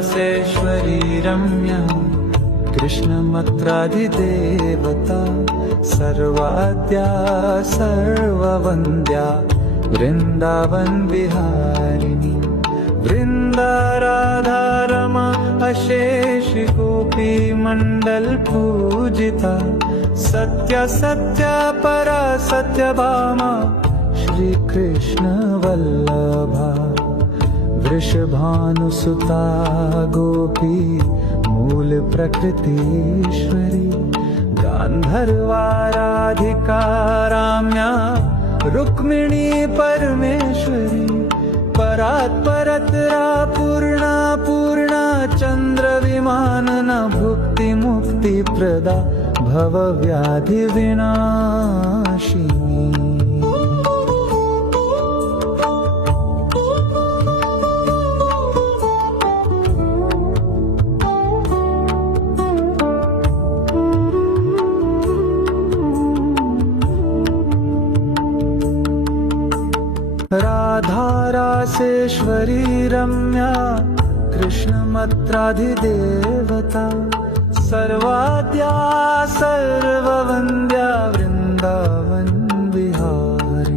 राधारासेश्वरी रम्या कृष्णमत्राधिदेवता सर्वाद्या सर्ववन्द्या वृन्दावन विहारिणी वृंदा राधा रमा अशेष गोपी मंडल पूजिता सत्य सत्य परा सत्यभामा श्री कृष्ण वल्लभा वृषभानुसुता गोपी मूल प्रकृतीश्वरी गांधर्वाराधिका राम्या रुक्मिणी परमेश्वरी परात्परतरा पूर्णा पूर्णा चंद्र विमानना भुक्ति मुक्ति प्रदा भव व्याधि विनाशिनी राधारासेश्वरी रम्या कृष्णमत्राधिदेवता सर्वाद्या